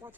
अभी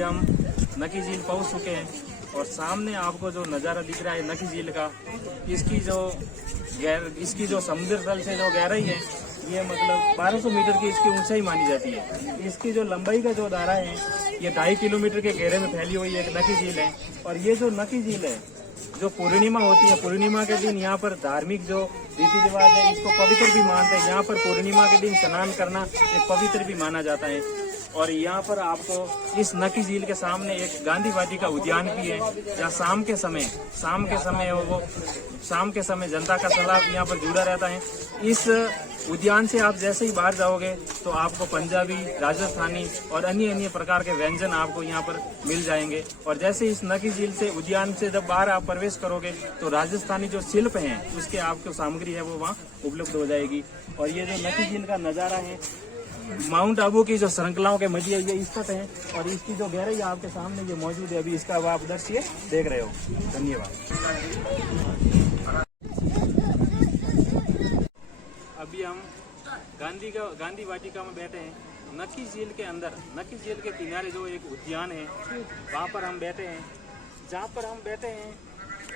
हम नकी झील पहुंच चुके हैं और सामने आपको जो नज़ारा दिख रहा है नकी झील का, इसकी जो समुद्र तल से जो गहराई है ये मतलब 1200 मीटर की इसकी ऊंचाई मानी जाती है। इसकी जो लंबाई का जो दायरा है ये 2.5 किलोमीटर के घेरे में फैली हुई एक नकी झील है। और ये जो नकी झील है जो पूर्णिमा होती है, पूर्णिमा के दिन यहाँ पर धार्मिक जो रीति रिवाज है इसको पवित्र भी मानते हैं। यहाँ पर पूर्णिमा के दिन स्नान करना एक पवित्र भी माना जाता है। और यहाँ पर आपको इस नकी झील के सामने एक गांधी वाटिका उद्यान भी है, जहाँ शाम के समय जनता का सैलाब यहाँ पर जुड़ा रहता है। इस उद्यान से आप जैसे ही बाहर जाओगे तो आपको पंजाबी, राजस्थानी और अन्य प्रकार के व्यंजन आपको यहाँ पर मिल जाएंगे। और जैसे इस नकी झील से उद्यान से जब बाहर आप प्रवेश करोगे तो राजस्थानी जो शिल्प हैं उसके आपको सामग्री है वो वहाँ उपलब्ध हो जाएगी। और ये जो नकी झील का नज़ारा है, माउंट आबू की जो श्रृंखलाओं के मध्य ये स्थित है और इसकी जो गहराई आपके सामने ये मौजूद है। अभी इसका आप दृश्य देख रहे हो। धन्यवाद। अभी हम गांधी वाटिका में बैठे हैं। नकी झील के अंदर, नकी झील के किनारे जो एक उद्यान है वहाँ पर हम बैठे हैं। जहाँ पर हम बैठे हैं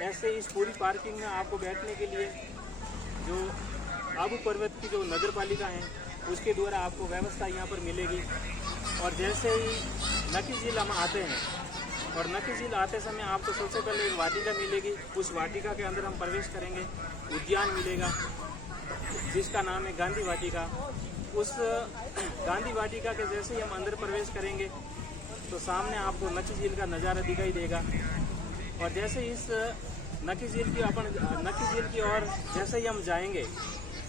ऐसे इस पूरी पार्किंग में आपको बैठने के लिए जो आबू पर्वत की जो नगर पालिका है उसके द्वारा आपको व्यवस्था यहाँ पर मिलेगी। और जैसे ही नकी झील हम आते हैं और नकी झील आते समय आपको सबसे पहले एक वाटिका मिलेगी। उस वाटिका के अंदर हम प्रवेश करेंगे, उद्यान मिलेगा जिसका नाम है गांधी वाटिका। उस गांधी वाटिका के जैसे ही हम अंदर प्रवेश करेंगे तो सामने आपको नकी झील का नज़ारा दिखाई देगा। और जैसे इस नकी झील की ओर जैसे ही हम जाएंगे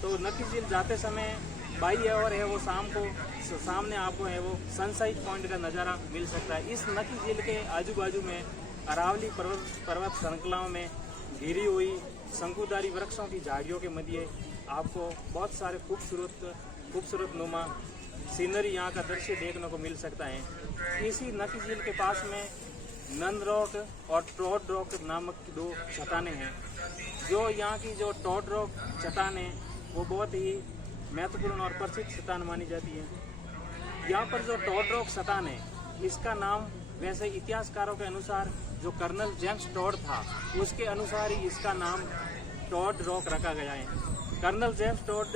तो नकी झील जाते समय बाई और है वो शाम को सामने आपको है वो सनसाइड पॉइंट का नज़ारा मिल सकता है। इस नकी झील के आजू बाजू में अरावली पर्वत श्रृंखलाओं में घिरी हुई शंकुधारी वृक्षों की झाड़ियों के मध्य आपको बहुत सारे खूबसूरत नुमा सीनरी यहाँ का दृश्य देखने को मिल सकता है। इसी नकी झील के पास में नंद रॉक और टॉड रॉक नामक 2 चट्टानें हैं। जो यहाँ की जो टॉड रॉक चट्टान है वो बहुत ही महत्वपूर्ण और प्रसिद्ध चट्टान मानी जाती है। यहाँ पर जो टॉड रॉक चट्टान है इसका नाम वैसे इतिहासकारों के अनुसार जो कर्नल जेम्स टॉड था उसके अनुसार ही इसका नाम टॉड रॉक रखा गया है। कर्नल जेम्स टॉड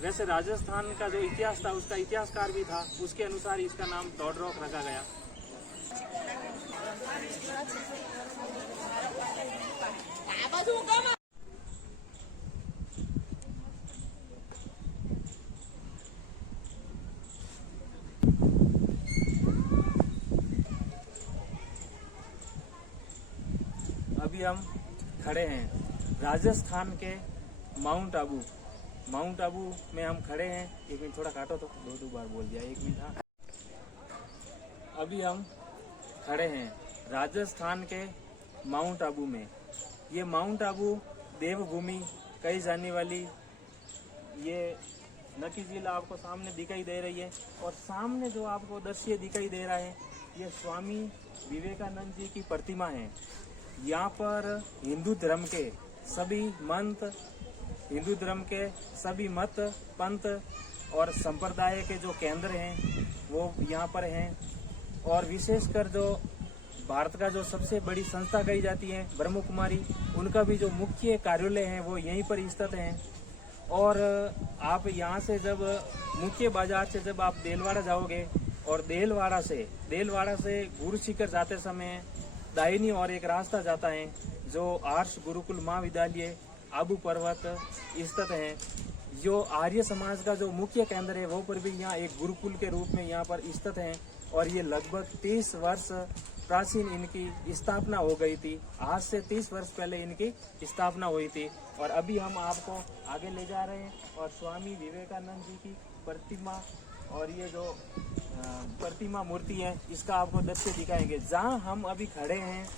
वैसे राजस्थान का जो इतिहास था उसका इतिहासकार भी था, उसके अनुसार इसका नाम टॉड रॉक रखा गया। अभी हम खड़े हैं राजस्थान के माउंट आबू में हम खड़े हैं। एक मिनट थोड़ा काटो तो 2 बार बोल दिया, एक मिनट। हाँ, अभी हम खड़े हैं राजस्थान के माउंट आबू में। ये माउंट आबू देवभूमि कही जाने वाली ये नकी झील आपको सामने दिखाई दे रही है। और सामने जो आपको दृश्य दिखाई दे रहा है ये स्वामी विवेकानंद जी की प्रतिमा है। यहाँ पर हिंदू धर्म के सभी मत, पंथ और संप्रदाय के जो केंद्र हैं वो यहाँ पर हैं। और विशेषकर जो भारत का जो सबसे बड़ी संस्था कही जाती है ब्रह्म कुमारी, उनका भी जो मुख्य कार्यालय है वो यहीं पर स्थित है। और आप यहाँ से जब मुख्य बाजार से जब आप देलवाड़ा जाओगे और देलवाड़ा से गुरु शिखर जाते समय दाहिनी और एक रास्ता जाता है जो आर्ष गुरुकुल महाविद्यालय आबू पर्वत स्थित है। जो आर्य समाज का जो मुख्य केंद्र है वो पर भी यहाँ एक गुरुकुल के रूप में यहाँ पर स्थित है। और ये लगभग 30 वर्ष प्राचीन इनकी स्थापना हो गई थी। आज से 30 वर्ष पहले इनकी स्थापना हुई थी। और अभी हम आपको आगे ले जा रहे हैं और स्वामी विवेकानंद जी की प्रतिमा और ये जो प्रतिमा मूर्ति है इसका आपको दृश्य दिखाएंगे। जहाँ हम अभी खड़े हैं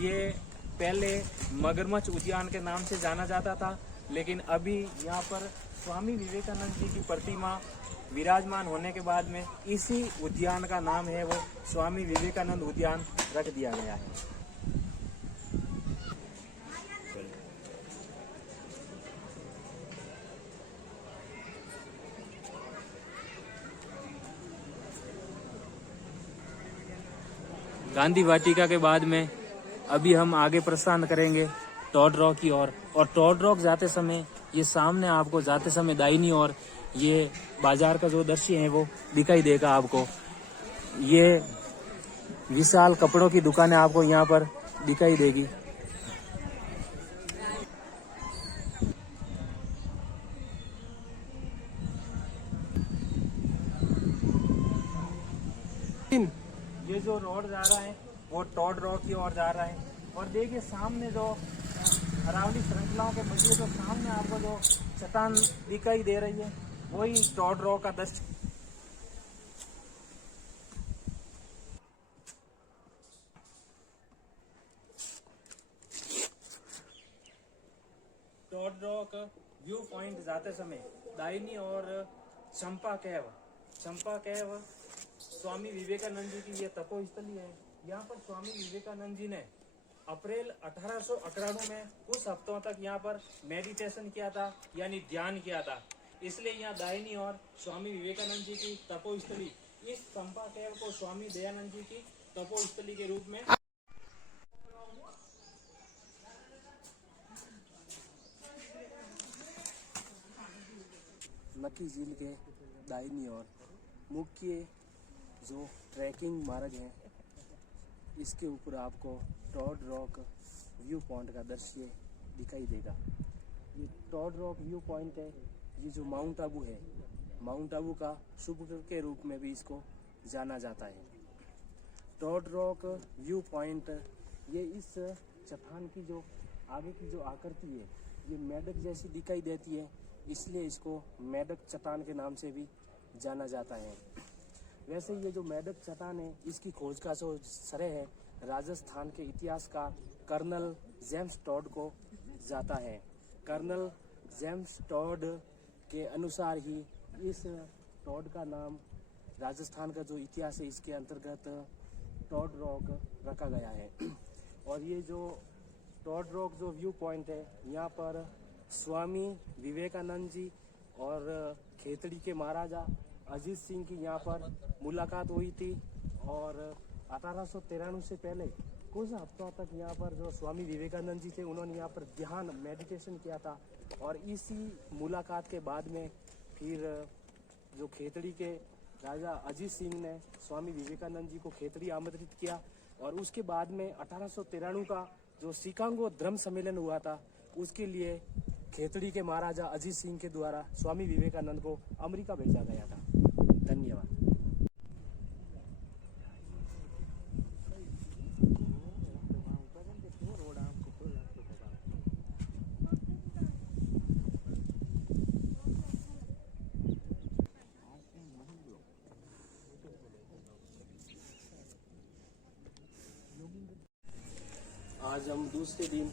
ये पहले मगरमच्छ उद्यान के नाम से जाना जाता था, लेकिन अभी यहाँ पर स्वामी विवेकानंद जी की प्रतिमा विराजमान होने के बाद में इसी उद्यान का नाम है वो स्वामी विवेकानंद उद्यान रख दिया गया है। गांधी वाटिका के बाद में अभी हम आगे प्रस्थान करेंगे टॉड रॉक की ओर। और टॉड रॉक जाते समय ये सामने आपको जाते समय दाहिनी ओर ये बाजार का जो दृश्य है वो दिखाई देगा आपको। ये विशाल कपड़ों की दुकानें आपको यहाँ पर दिखाई देगी। ये जो रोड जा रहा है वो टॉड रॉक की ओर जा रहा है। और देखिए सामने जो अरावली श्रृंखलाओं के मध्य जो सामने आपको जो चट्टान दिखाई दे रही है वही टॉड रॉक का दृश्य। टॉड रॉक व्यू पॉइंट जाते समय दाहिनी और चंपा कैव स्वामी विवेकानंद जी की ये तपोस्थली है। यहाँ पर स्वामी विवेकानंद जी ने अप्रैल 1891 में कुछ हफ्तों तक यहाँ पर मेडिटेशन किया था, यानी ध्यान किया था। इसलिए यहाँ दाहिनी ओर स्वामी विवेकानंद जी की तपोस्थली, इस चंपा कैव को स्वामी दयानंद जी की तपोस्थली के रूप में नक्की झील के दाहिनी ओर मुख्य जो ट्रैकिंग मार्ग है इसके ऊपर आपको टॉड रॉक व्यू पॉइंट का दृश्य दिखाई देगा। ये टॉड रॉक व्यू पॉइंट है। ये जो माउंट आबू है, माउंट आबू का शुभकर के रूप में भी इसको जाना जाता है। टॉड रॉक व्यू पॉइंट ये इस चट्टान की जो आगे की जो आकृति है ये मेढक जैसी दिखाई देती है, इसलिए इसको मेढक चट्टान के नाम से भी जाना जाता है। वैसे ये जो मेढक चट्टान है इसकी खोज का जो श्रेय है राजस्थान के इतिहासकार कर्नल जेम्स टॉड को जाता है। कर्नल जेम्स टॉड के अनुसार ही इस टॉड का नाम राजस्थान का जो इतिहास है इसके अंतर्गत टॉड रॉक रखा गया है। और ये जो टॉड रॉक जो व्यू पॉइंट है यहाँ पर स्वामी विवेकानंद जी और खेतड़ी के महाराजा अजीत सिंह की यहाँ पर मुलाकात हुई थी। और 1893 से पहले कुछ हफ्तों तक यहाँ पर जो स्वामी विवेकानंद जी थे उन्होंने यहाँ पर ध्यान मेडिटेशन किया था। और इसी मुलाकात के बाद में फिर जो खेतड़ी के राजा अजीत सिंह ने स्वामी विवेकानंद जी को खेतड़ी आमंत्रित किया। और उसके बाद में 1893 का जो शिकागो धर्म सम्मेलन हुआ था उसके लिए खेतड़ी के महाराजा अजीत सिंह के द्वारा स्वामी विवेकानंद को अमेरिका भेजा गया था। धन्यवाद। आज हम दूसरे दिन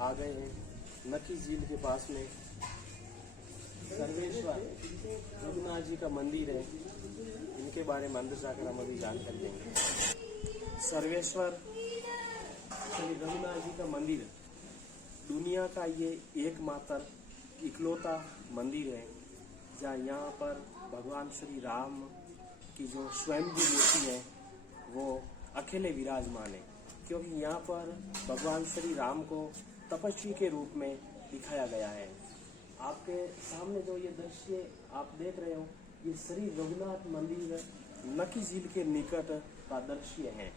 आ गए हैं नक्की झील के पास में सर्वेश्वर रघुनाथ जी का मंदिर है। इनके बारे में अंदर जाकर हम अभी जानकारी देंगे। सर्वेश्वर श्री रघुनाथ जी का मंदिर दुनिया का ये एकमात्र इकलौता मंदिर है जहाँ यहाँ पर भगवान श्री राम की जो स्वयंभू मूर्ति है वो अकेले विराजमान है। क्योंकि यहाँ पर भगवान श्री राम को तपस्वी के रूप में दिखाया गया है। आपके सामने जो ये दृश्य आप देख रहे हो ये श्री रघुनाथ मंदिर नक्की झील के निकट का दृश्य है।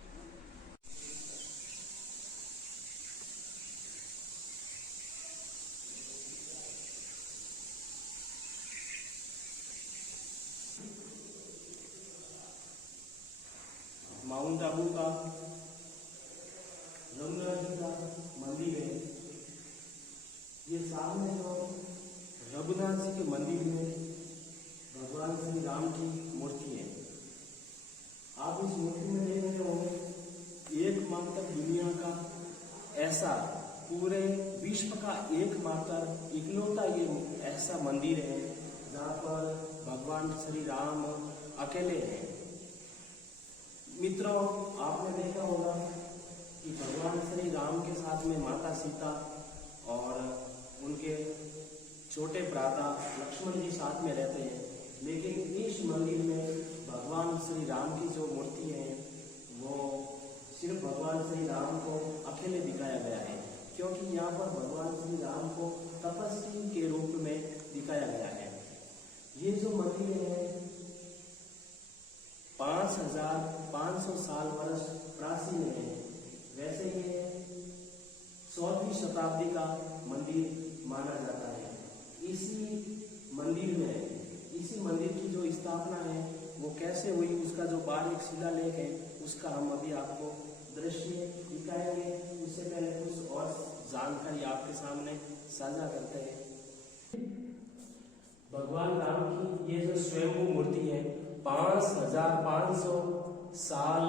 माउंट आबू का रघुनाथ जी का मंदिर है। ये सामने जो रघुनाथ जी के मंदिर में भगवान श्री राम की मूर्ति है। आप इस मूर्ति में देख रहे होंगे एकमात्र दुनिया का ऐसा पूरे विश्व का एकमात्र इकलौता ये ऐसा मंदिर है जहाँ पर भगवान श्री राम अकेले हैं। मित्रों, आपने देखा होगा कि भगवान श्री राम के साथ में माता सीता और उनके छोटे भ्राता लक्ष्मण जी साथ में रहते हैं, लेकिन इस मंदिर में भगवान श्री राम की जो मूर्ति है वो सिर्फ भगवान श्री राम को अकेले दिखाया गया है, क्योंकि यहाँ पर भगवान श्री राम को तपस्वी के रूप में दिखाया गया है। ये जो मंदिर है 5500 साल वर्ष प्राचीन है। वैसे ये 14वीं शताब्दी का मंदिर माना जाता है। इसी मंदिर की जो स्थापना है वो कैसे हुई, उसका जो बारीक शिलालेख है उसका हम अभी आपको दृश्य दिखाएंगे। उससे पहले कुछ और जानकारी आपके सामने साझा करते हैं। भगवान राम की ये जो स्वयंभू मूर्ति है 5500 साल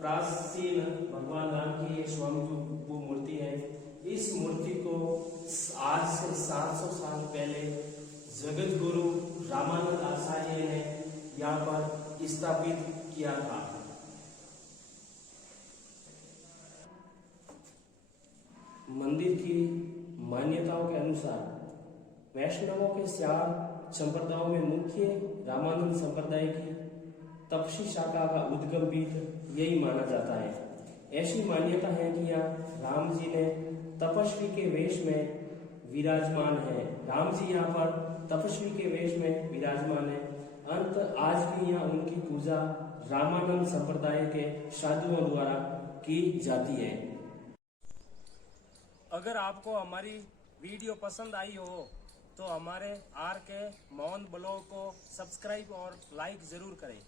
प्राचीन भगवान राम की ये स्वयंभू मूर्ति है। इस मूर्ति को आज से 700 साल पहले जगत गुरु रामानंद आचार्य ने यहाँ पर स्थापित किया था। मंदिर की मान्यताओं के अनुसार वैष्णवों के 4 संप्रदायों में मुख्य रामानंद संप्रदाय की तपसी शाखा का उद्गम पीठ यही माना जाता है। ऐसी मान्यता है कि यहाँ राम जी ने तपस्वी के वेश में विराजमान है। राम जी यहाँ पर तपस्वी के वेश में विराजमान है। आज भी यहाँ उनकी पूजा रामानंद संप्रदाय के साधुओं द्वारा की जाती है। अगर आपको हमारी वीडियो पसंद आई हो तो हमारे RK मोहन ब्लॉग को सब्सक्राइब और लाइक जरूर करें।